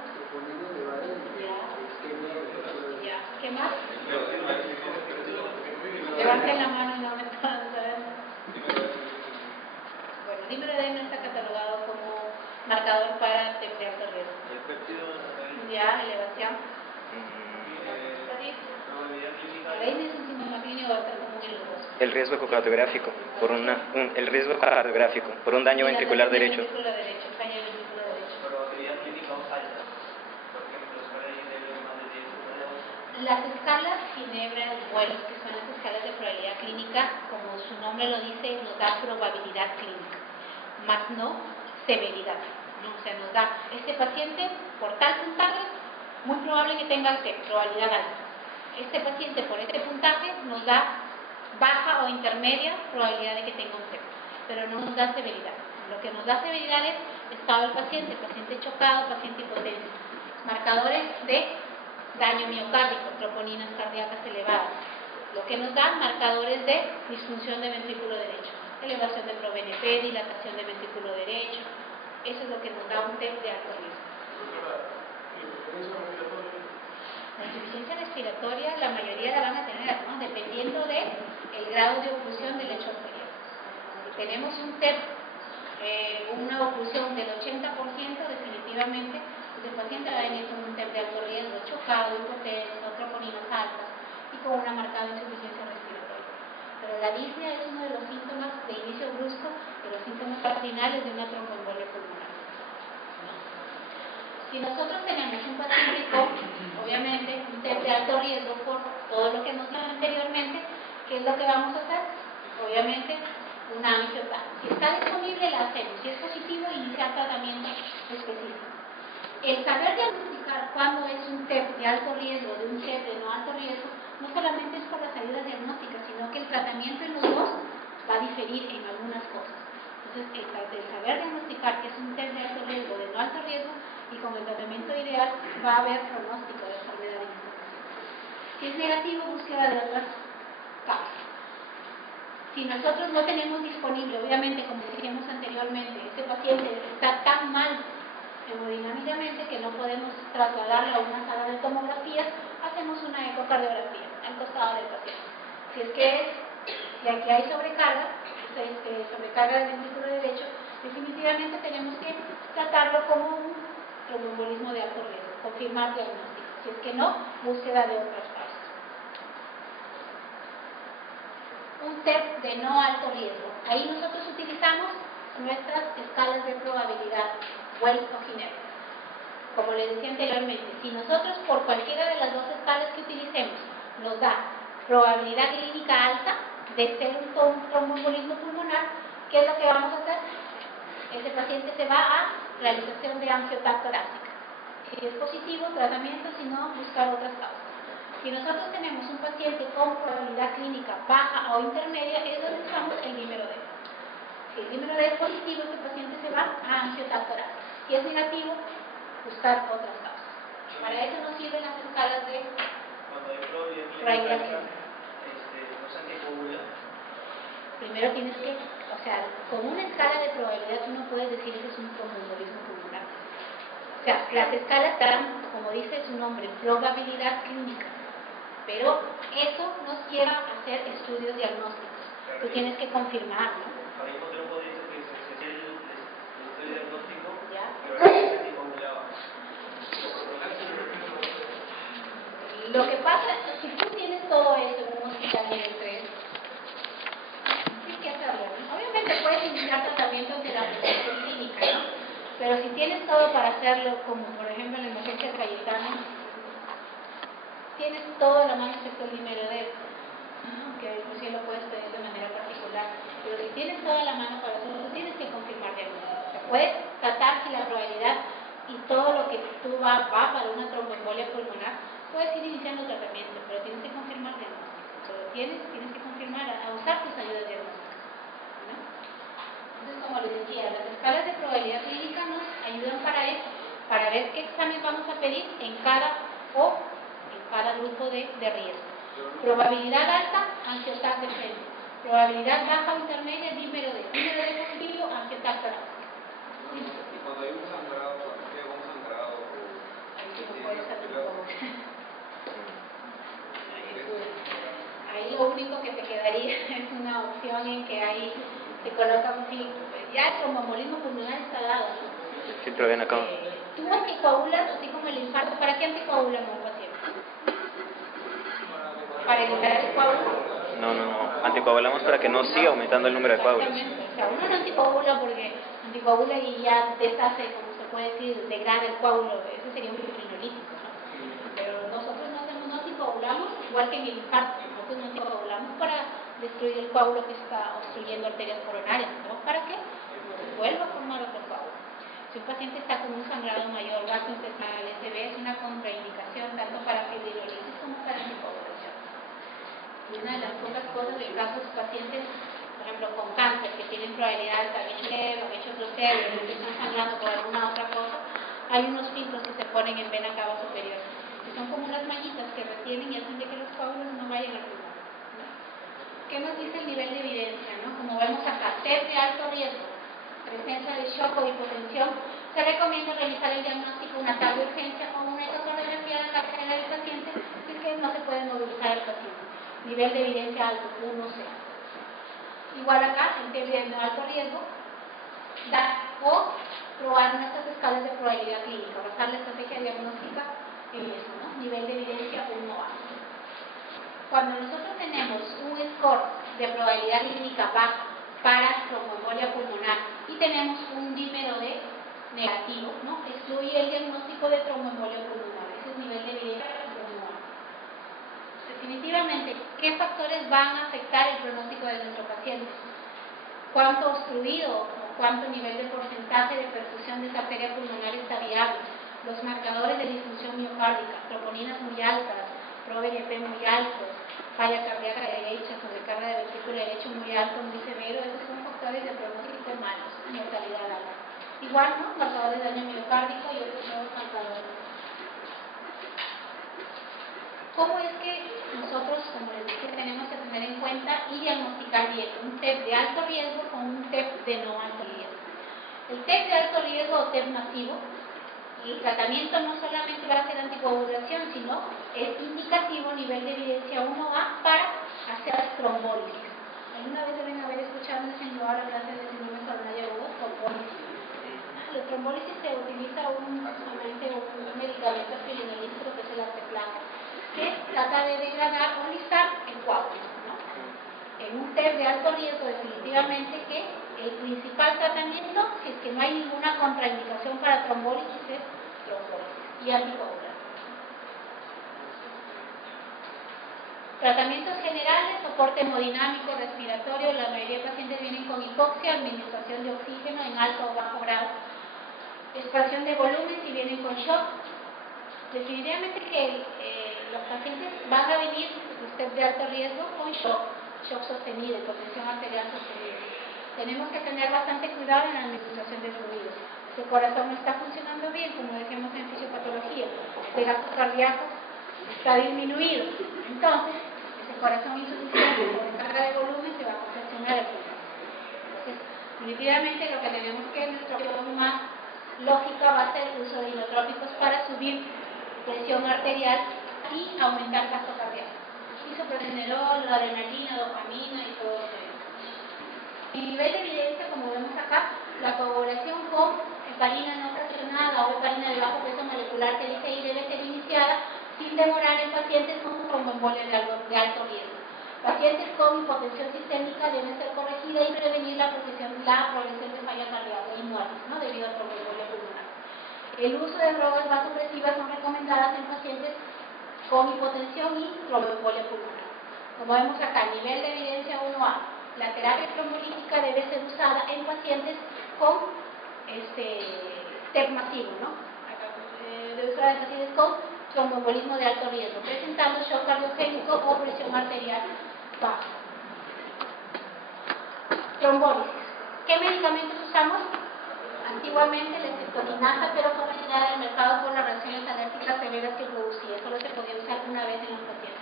Ya. ¿Qué más? Levanten la mano y no me puedan saber. Bueno, el número de no está catalogado como marcador para test de alto riesgo. Ya, elevación. El riesgo ecocardiográfico el riesgo cardiográfico por un daño ventricular derecho. Las escalas Ginebra y Wells, que son las escalas de probabilidad clínica, como su nombre lo dice, nos da probabilidad clínica, más no severidad. ¿No? O sea, nos da este paciente por tal puntaje, muy probable que tenga probabilidad alta. Este paciente por este puntaje nos da baja o intermedia probabilidad de que tenga un TEP, pero no nos da severidad. Lo que nos da severidad es estado del paciente chocado, paciente hipotético, marcadores de daño miocárdico, troponinas cardíacas elevadas. Lo que nos da marcadores de disfunción de ventrículo derecho, elevación de ProBNP, dilatación de ventrículo derecho. Eso es lo que nos da un test de alto riesgo. La insuficiencia respiratoria, la mayoría la van a tener, ¿no? Dependiendo del grado de oclusión del lecho arterial. Si tenemos un TEP, una oclusión del 80%, definitivamente el paciente va a venir con un TEP de alto riesgo, chocado, hipotenso, troponinas altas y con una marcada insuficiencia respiratoria. Pero la disnea es uno de los síntomas de inicio brusco, de los síntomas cardinales de una tromboembolia pulmonar. Si nosotros tenemos un paciente con, obviamente, un TEP de alto riesgo por todo lo que nos dije anteriormente, ¿qué es lo que vamos a hacer? Obviamente, una angiotac. Si está disponible, la hacemos. Si es positivo, iniciar tratamiento específico. El saber diagnosticar cuándo es un TEP de alto riesgo de un TEP de no alto riesgo, no solamente es por las ayudas diagnósticas, sino que el tratamiento en los dos va a diferir en algunas cosas. Entonces, el saber diagnosticar que es un TEP de alto riesgo de no alto riesgo, y con el tratamiento ideal va a haber pronóstico de enfermedad en esta paciente. Si es negativo, búsqueda de otras causas. Si nosotros no tenemos disponible, obviamente, como dijimos anteriormente, este paciente está tan mal hemodinámicamente que no podemos trasladarlo a una sala de tomografías, hacemos una ecocardiografía al costado del paciente. Si aquí hay sobrecarga, sobrecarga del ventrículo derecho, definitivamente tenemos que tratarlo como un tromboembolismo de alto riesgo, confirmar diagnóstico. Si es que no, búsqueda de otras causas. Un TEP de no alto riesgo. Ahí nosotros utilizamos nuestras escalas de probabilidad, Weiss o Ginebra. Como les decía anteriormente, si nosotros por cualquiera de las dos escalas que utilicemos nos da probabilidad clínica alta de ser un tromboembolismo pulmonar, ¿qué es lo que vamos a hacer? Ese paciente se va a realización de angiotac torácica. Si es positivo, tratamiento, si no, buscar otras causas. Si nosotros tenemos un paciente con probabilidad clínica baja o intermedia, es donde usamos el dímero D. Si el dímero D es positivo, este paciente se va a angiotac torácica. Si es negativo, buscar otras causas. Para eso nos sirven las escalas de probabilidad clínica. ¿No se anticoagula? Primero tienes que, con una escala de probabilidad tú no puedes decir que es un tromboembolismo pulmonar. O sea, las escalas dan, como dice su nombre, probabilidad clínica. Pero eso nos lleva a hacer estudios diagnósticos. Tú tienes que confirmar, ¿no? Al mismo tiempo dice que se hacía el estudio diagnóstico, ¿ya? pero no se anticoagulaba. Lo que pasa es que si tú tienes todo eso en un hospital nivel 3, tienes que hacerlo, ¿no? Obviamente puedes iniciar tratamientos de la prescripción clínica, ¿no? Pero si tienes todo para hacerlo, como por ejemplo en la emergencia Cayetano, tienes todo a la mano excepto el número D, que inclusive lo puedes pedir de manera particular. Pero si tienes todo a la mano para eso, tú tienes que confirmar diagnóstico. Puedes tratar si la probabilidad y todo lo que tú va para una tromboembolia pulmonar, puedes ir iniciando tratamiento, pero tienes que confirmar diagnóstico. Pero tienes que confirmar a usar tus ayudas diagnósticas, ¿no? Entonces, como les decía, las escalas de probabilidad clínica nos ayudan para eso, para ver qué examen vamos a pedir en cada grupo de riesgo. Probabilidad alta, angiotac de frente. Probabilidad baja o intermedia, dímero D. Dímero D positivo, angiotac torácica. Y cuando hay un sangrado, cuando llega un sangrado, Ahí sí no puedes hacer como. Ahí lo único que te quedaría es una opción en que ahí te colocan filtro. Ya el tromboembolismo pulmonar está dado, ¿no? Filtro ven acá. Tú anticoagulas, así como el infarto. ¿Para qué anticoagulamos a un paciente? Para evitar el coágulo. No. Anticoagulamos para que no siga aumentando el número de coágulos. Exactamente. O sea, uno no anticoagula porque anticoagula y ya deshace, como se puede decir, degrada el coágulo. Ese sería un fibrinolytico, ¿no? Pero nosotros no anticoagulamos, igual que en el infarto. Nosotros no anticoagulamos para destruir el coágulo que está obstruyendo arterias coronarias, ¿no? ¿Para qué? No se vuelva a formar otro coágulo. Si un paciente está con un sangrado mayor, gastrointestinal, SB, es una contraindicación tanto para fibrinolisis como para anticoagulación. Y una de las pocas cosas en casos de pacientes, por ejemplo, con cáncer, que tienen probabilidad de haber hecho otro cérebro, que están sangrando por alguna otra cosa, hay unos filtros que se ponen en vena cava superior, que son como unas mallitas que retienen y hacen de que los coágulos no vayan al pulmón, ¿no? ¿Qué nos dice el nivel de evidencia, ¿no? Como vemos acá, TEP de alto riesgo, presencia de shock o hipotensión, se recomienda realizar el diagnóstico, una tal de urgencia o una ecografía de la cadera del paciente, si es que no se puede movilizar el paciente. Nivel de evidencia alto, 1C. Igual acá, en TEP de alto riesgo, o probar nuestras escalas de probabilidad clínica, basar la estrategia diagnóstica en eso, ¿no? Nivel de evidencia 1A. Cuando nosotros tenemos un score de probabilidad clínica baja para tromboembolia pulmonar y tenemos un dímero D negativo, ¿no? Excluye el diagnóstico de tromboembolia pulmonar. Ese es nivel de evidencia 1A. Definitivamente, ¿qué factores van a afectar el pronóstico de nuestro paciente? cuánto obstruido o cuánto nivel de porcentaje de perfusión de esa arteria pulmonar está viable, los marcadores de disfunción miocárdica, troponinas muy altas, ProBNP muy altos, falla cardíaca derecha, sobrecarga de ventrículo derecho muy alto, muy severo, esos son factores de pronóstico malos, mortalidad alta. Igual, ¿no? Marcadores de daño miocárdico y otros nuevos marcadores. ¿Cómo es que nosotros, como les dije, tenemos que tener en cuenta y diagnosticar bien un TEP de alto riesgo con un TEP de no alto riesgo? El TEP de alto riesgo o TEP masivo, el tratamiento no solamente va a ser anticoagulación, sino es indicativo nivel de evidencia 1A para hacer trombólisis. ¿Alguna vez deben haber escuchado en la clase de síndrome coronario agudo? Trombólisis. La trombólisis se utiliza un medicamento filinolítico que es el arteplaca, que trata de degradar o listar el coágulo, ¿no? En un TEP de alto riesgo, definitivamente que el principal tratamiento, si es que no hay ninguna contraindicación para trombólisis, es trombólisis y anticoagulante. Tratamientos generales, soporte hemodinámico, respiratorio, la mayoría de pacientes vienen con hipoxia, administración de oxígeno en alto o bajo grado, expansión de volumen si vienen con shock. Definitivamente que los pacientes van a venir, usted de alto riesgo, con shock sostenido, hipotensión arterial sostenida. Tenemos que tener bastante cuidado en la administración de fluidos. Si el corazón no está funcionando bien, como decimos en fisiopatología, el gasto cardíaco está disminuido. Entonces, ese corazón insuficiente con carga de volumen se va a congestionar el pulmón. Entonces, definitivamente lo que tenemos que, nuestra opción más lógica va a ser el uso de inotrópicos para subir presión arterial y aumentar gasto cardíaco. Isoprotenerol, adrenalina, dopamina y todo eso. En nivel de evidencia, como vemos acá, la coagulación con heparina no fraccionada o heparina de bajo peso molecular que dice ahí debe ser iniciada sin demorar en pacientes con tromboembolia de alto riesgo. Pacientes con hipotensión sistémica deben ser corregidas y prevenir la progresión de falla cardíaca y muerte, ¿no? Debido a tromboembolia pulmonar. El uso de drogas vasopresivas son recomendadas en pacientes con hipotensión y tromboembolia pulmonar. Como vemos acá, nivel de evidencia 1A, la terapia trombolítica debe ser usada en pacientes con TEP masivo, ¿no? Debe usar en pacientes con tromboembolismo de alto riesgo, presentando shock cardiogénico o presión arterial baja. Trombólisis. ¿Qué medicamentos usamos? Antiguamente la cetokinasa, pero fue retirada del mercado por las reacciones alérgicas severas que producía. Solo se podía usar una vez en los pacientes.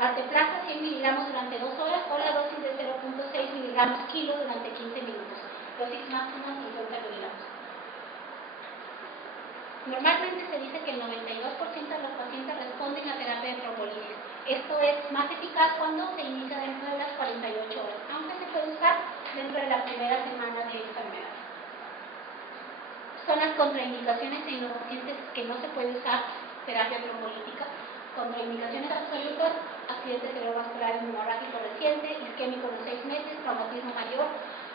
Arteplaca 100 miligramos durante 2 horas o la dosis de 0.6 miligramos kilo durante 15 minutos. Dosis máxima 50 miligramos. Normalmente se dice que el 92% de los pacientes responden a terapia de trombolisis. Esto es más eficaz cuando se inicia dentro de las 48 horas, aunque se puede usar dentro de la primera semana de enfermedad. Son las contraindicaciones en los pacientes que no se puede usar terapia trombolítica. Contraindicaciones absolutas: accidente cerebrovascular hemorrágico reciente, isquémico de 6 meses, traumatismo mayor,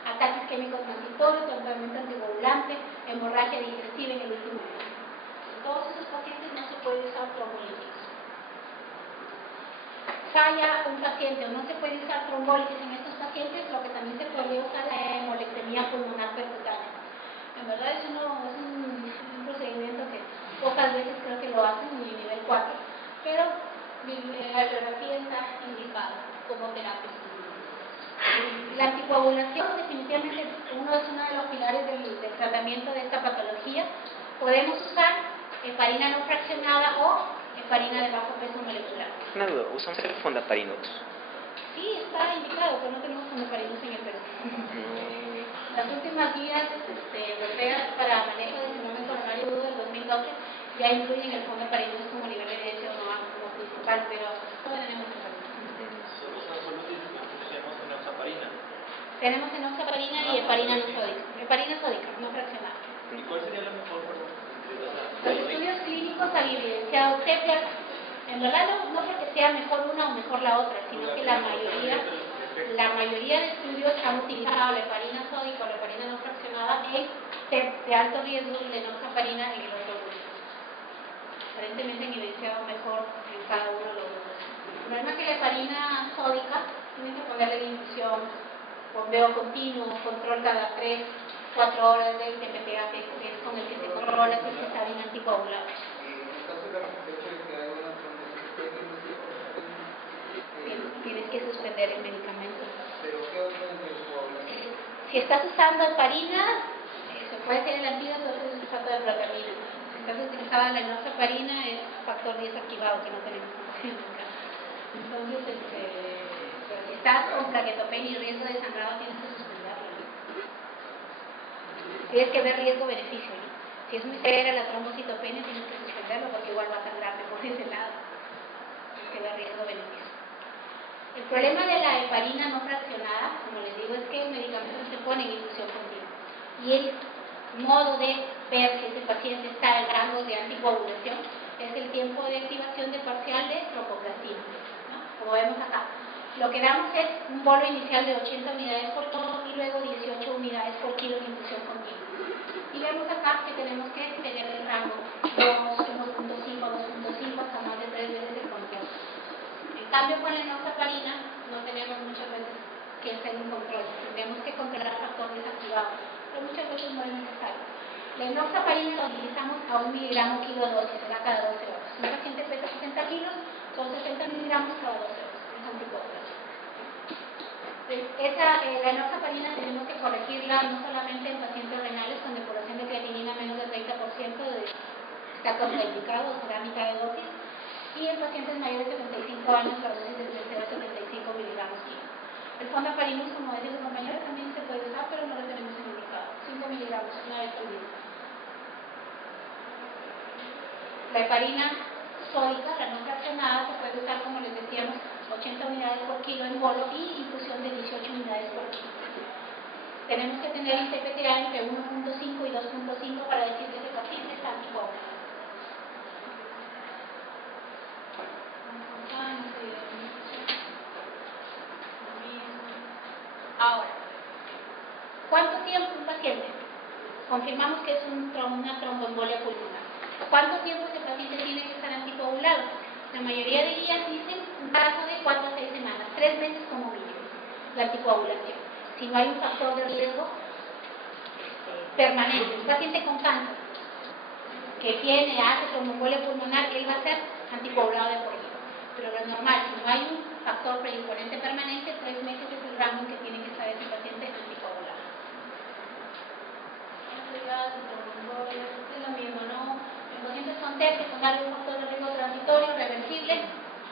ataque isquémico transitorio, tratamiento anticoagulante, hemorragia digestiva en el último mes. En todos esos pacientes no se puede usar trombolíticos. Falla un paciente o no se puede usar trombólisis en estos pacientes, lo que también se podría usar es la hemolectomía pulmonar percutánea. En verdad eso no es un procedimiento que pocas veces creo que lo hacen en el nivel 4, pero la bibliografía está indicada como terapia. La anticoagulación definitivamente es uno de los pilares del tratamiento de esta patología. Podemos usar heparina no fraccionada o heparina de bajo peso molecular. Una duda, ¿usamos el Fondaparinux? Sí, está indicado, pero no tenemos Fondaparinux en el Perú. Las últimas guías europeas para manejo del síndrome coronario agudo del 2012 ya incluyen el Fondaparinux como nivel de evidencia o no como principal, pero no tenemos enoxaparina. Tenemos enoxaparina y heparina no sódica. Heparina sódica, no fraccionada. ¿Y cuál sería la mejor, perdón? Los estudios clínicos han evidenciado TEP, en verdad no porque sea mejor una o mejor la otra, sino que la mayoría de estudios han utilizado la heparina sódica o la heparina no fraccionada en TEP de alto riesgo y la enoxaparina en el otro grupo. Aparentemente han evidenciado mejor en cada uno de los grupos. El problema es que la heparina sódica tiene que ponerle la infusión bombeo continuo, control cada 3-4 horas del TPPA, que es con el que se controla que se está bien anticoagulado. Tienes que suspender el medicamento. Si estás usando heparina, se puede ser el antídoto de sulfato de protamina. Si estás utilizando la enoxaparina, es factor 10 activado, que no tenemos nunca. Entonces, pero si estás con plaquetopenia y riesgo de sangrado, tienes que suspenderlo, ¿no? Tienes que ver riesgo-beneficio, ¿no? Si es muy severa la trombocitopenia, tienes que suspenderlo porque igual va a sangrarte por ese lado. Tienes que ver riesgo-beneficio. El problema de la heparina no fraccionada, como les digo, es que el medicamento se pone en infusión continua. Y el modo de ver si ese paciente está en rango de anticoagulación es el tiempo de activación de parcial de tromboplastina, ¿no? Como vemos acá. Lo que damos es un bolo inicial de 80 unidades por kilo y luego 18 unidades por kilo en infusión continua. Y vemos acá que tenemos que tener el rango 2, 1.5, 2.5 hasta más de 3 veces el control. En cambio, con la enoxaparina no tenemos muchas veces que hacer un control. Tenemos que controlar factores activados, pero muchas veces no es necesario. La enoxaparina la utilizamos a 1 miligramo kilo dosis, será cada 12 horas. Un paciente pesa 60 kilos, son 60 miligramos cada 12 horas. Es anticoagulación. La enoxaparina tenemos que corregirla no solamente en pacientes renales con depuración de creatinina menos del 30%, está contraindicado, será mitad de dosis, y en pacientes mayores de 75 años la dosis es de 0 a 75 miligramos kilo. El fondaparinus, como decía su compañero, también se puede usar, pero no lo tenemos en el mercado. 5 miligramos, una vez por día. La heparina sódica, la no fraccionada, se puede usar, como les decíamos, 80 unidades por kilo en bolo y infusión de 18 unidades por kilo. Tenemos que tener un TPTA entre 1.5 y 2.5 para decir que ese paciente está anticoagulado. Ahora, ¿cuánto tiempo un paciente? Confirmamos que es una tromboembolia pulmonar. ¿Cuánto tiempo ese paciente tiene que estar anticoagulado? La mayoría de guías dicen un plazo de 4 a 6 semanas, 3 meses como mínimo, la anticoagulación. Si no hay un factor de riesgo permanente, un paciente con cáncer que hace tromboembolia pulmonar, él va a ser anticoagulado de por vida. Pero lo normal, si no hay un factor predisponente permanente, 3 meses es el rango en que tiene que estar ese paciente anticoagulado. Es lo mismo, ¿no? Los pacientes con TEP, que tomarle un factor de riesgo transitorio, reversible,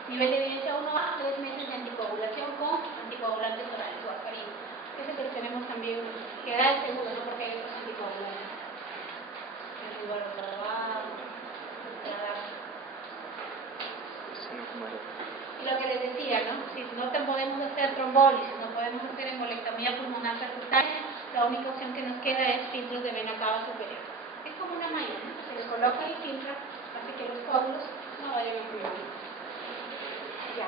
nivel de evidencia 1A, 3 meses de anticoagulación con anticoagulantes orales o aspirina. Ese es el que tenemos también, que da el seguro, ¿no? Porque hay otros anticoagulantes. Y lo que les decía, ¿no? Si no podemos hacer trombólisis, no podemos hacer embolectomía pulmonar percutánea, la única opción que nos queda es filtros de vena cava superior. Es como una malla, ¿no? Se les coloca y filtra, hace que los coágulos no vayan a fluir. Ya.